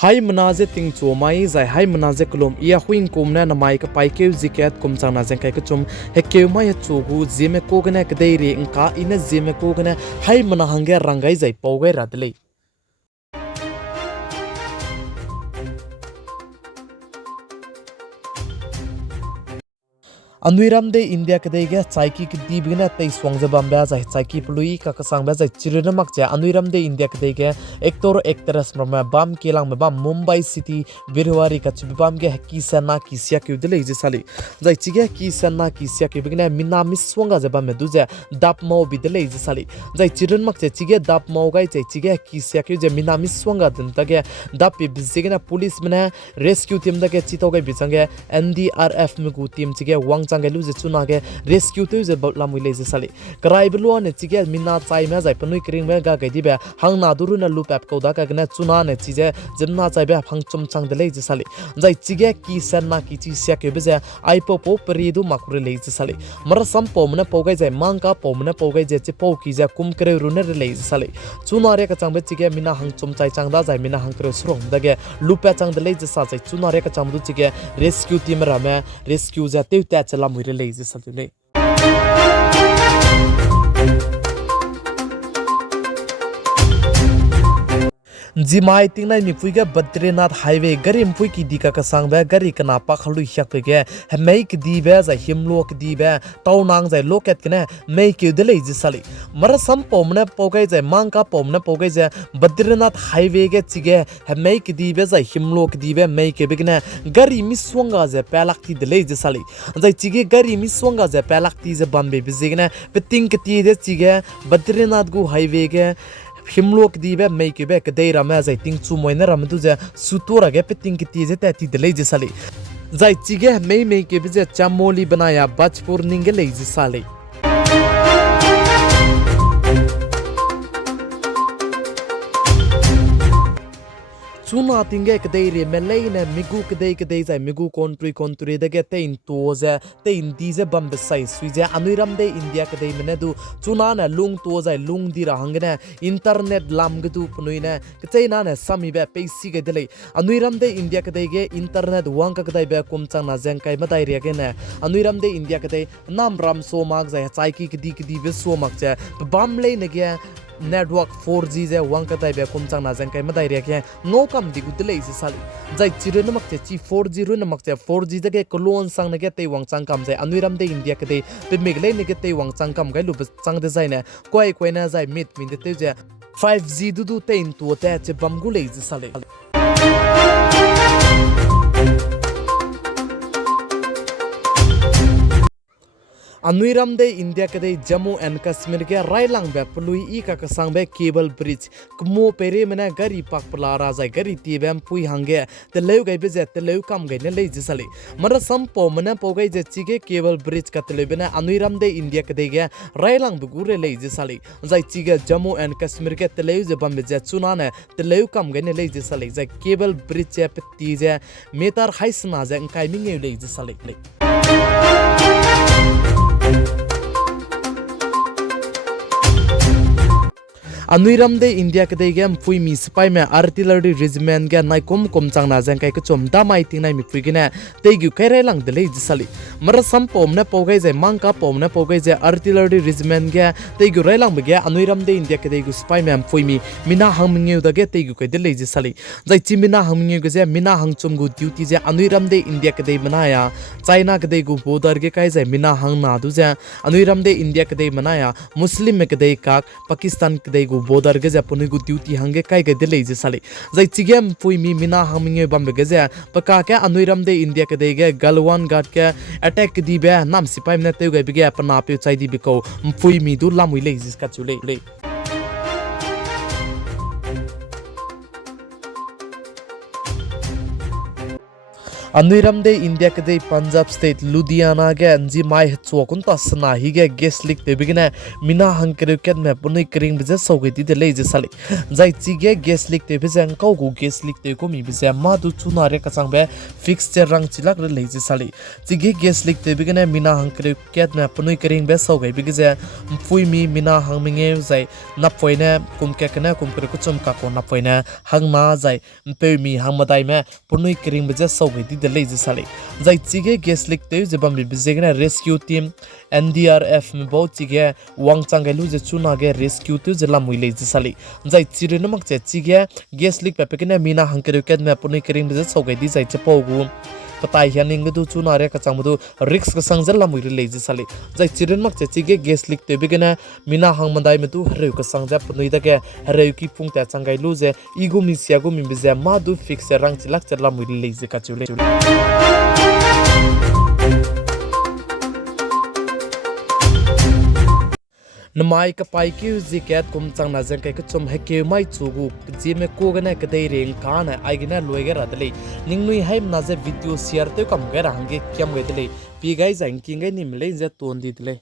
hai manaze ting chomai zai hai manaze kolom ia huing komna na mai ka pai ke ziket kum chang na jeng kai ka chum he ke mai chogu Zeme ko gna ka dei re inka ina Zeme ko gna hai mana hange rangai zai pogai radlei Anuiram de India kadege chaiki ki dibina tei swangja bamba jai chaiki plui ka kasang ba jai chirina makcha Anuiram de India kadege actor actress mama bam kelang ba Mumbai City Birwari ka chibam ge kisana kisya ki dele jisali jai chige kisana kisya ki bigna minna miswanga jaba me duja dap mo bidele jisali jai chirin makcha chige dap mo gai jai chige kisya ki je minna miswanga den tage dap bi bizigna police mena rescue team da ge chitogai bisange NDRF me gu team chige wang changai lu je chuna ge rescue te je botla muile je sali krai belo ne chige minna chai me jai panui kring me ga gai dibe hang na duru na lu pap ko da ka gna chuna ne chije jemna chai be phang chum chang de le je sali jai chige ki san na ki chi sia ke be je ai po po pri du makure le je sali mar sam po mna po gai jai mang ka po mna po gai je che po ki ja kum kre ru ne le je sali chuna re ka chang be chige minna hang chum chai chang da jai minna hang kre srong da ge lu pa chang de le je sa jai chuna re ka chang du chige rescue team ra me rescue ja te ta la muire le je sali ne Zimai tingnai mi puiga Badrinath highway gari mpui ki dika ka sangba gari kana pa khalu hyak pege hamai ki diba za himlo ki diba tawnang zai loket kene mei ki dele jisali mara sam pomna pogai zai mangka pomna pogai za Badrinath highway ge chige hamai ki diba za himlo ki diba mei ki begna gari miswanga za palak ti dele jisali zai chige gari miswanga za palak ti za bambe bizigna peting ki ti de chige Badrinath gu highway ge himlok dibe make be kadai rama zai ting chu moina ram tu ja sutora ge peting ki ti je ta ti de le je sali zai chige mei ke be je chamoli banaya bachpur ninge le je sali chuna tinge kadai re melai na migu kadai zai migu country de ge tein toza tein dize bam besai suije Anuiram de India kadai mene du chuna na lung toza lung di rahangna internet lam gdu punuina kchai na sami be peisi ge dele Anuiram de India kadai ge internet wang ka kadai be kumchang na jeng kai madai re ge na Anuiram de India kadai nam ram so mak zai chai ki kdi be so mak cha bam le ne ge network 4G je wang ka tai be kumchang na jeng kai madai re ge ngo kam di gutele is sali jai chire namak che chi 4G ru namak che 4G je ge kolon sang ne ge te wang chang kam jai Anuiram de India ke de pe megle ne ge te wang chang kam gai lu chang de jai ne koi na jai mit min de te je 5G du te in tu te che bam gu le is sali Anuiram de India kadai Jammu and Kashmir ke railang be plui I ka kasang be cable bridge kmo pere mena gari pak plara jai gari ti bem pui hange te leu gai be je te leu kam gai ne le jisali mara sam po mena po gai je chige cable bridge ka tele bena Anuiram de India kadai ge railang bu gure le jisali jai chige Jammu and Kashmir ke te leu je bam be je chuna ne te leu kam gai ne le jisali jai cable bridge che pe ti je metar haisna je kai mi nge le jisali Anuiram de India kadai gam pui mi spai me artillery regiment ga nai kom chang na jang kai ka chom da mai ting nai mi pui gina te gyu kai rai lang de le jisali mar sam pom na po gai jai mang ka pom na po gai jai artillery regiment ga te gyu rai lang be ga Anuiram de India kadai gu spai me pui mi mina hang mingeu da ga te gyu kai de le jisali jai chi mina hang mingeu ga ja mina hang chom gu duty ja Anuiram de India kadai manaya China kadai gu border ge kai jai mina hang na du ja Anuiram de India kadai manaya Muslim me kadai kak Pakistan kadai gu border ge ja puni gu duty hange kai ge dele je sali jai chigem pui mi mina haminge bambe ge ja paka ke Anuiram de India ke de ge Galwan gat ke attack di be nam sipai na te ge be ge apna pe chai di be ko pui mi du lamui le jis ka chule le Anuiramde India kade Panjub state Ludhiana ge anji mai chokun ta sana hi ge gas leak te bigine mina hangkere ket me punui kring bije soge ti de leje sali jai chi ge gas leak te bije kau gu gas leak te ko mi bije ma du chuna re ka changbe fixture rang chilak re leje sali chi ge gas leak te bigine mina hangkere ket me punui kring be soge bige pui mi mina hangminge jai napoine kumke kana kumkere ku chum ka ko napoine hangma jai pe mi hangmadai me punui kring bije soge ti de leje sali jai chige gas leak te jebam bi bije rescue team NDRF me bo chige wangchang ge lu je chuna ge rescue te jela muile je sali jai chire namak che chige gas leak pe kene mina hangkere ket me punui kring bije soge di jai che pogu patai hianing du chuna re ka changbu risk ka sangjal la muile leje sali jai chiren mak che chige gas leak te bigena mina hangmandai me tu hre ka sangja punui da ge hre ki pungta changai lu je igu mi siagu mi bije ma du fix rang chilak chela muile leje ka chule Namai ka pai ki ziket kum chang na jang kai ka chum he ke mai chugu Zeme ko gana ka dei reng ka na ai gina loiga radle ningnui haim na je video share te kam ga rang ge kyam ge dele pi gai jang king ge nim le je ton di dele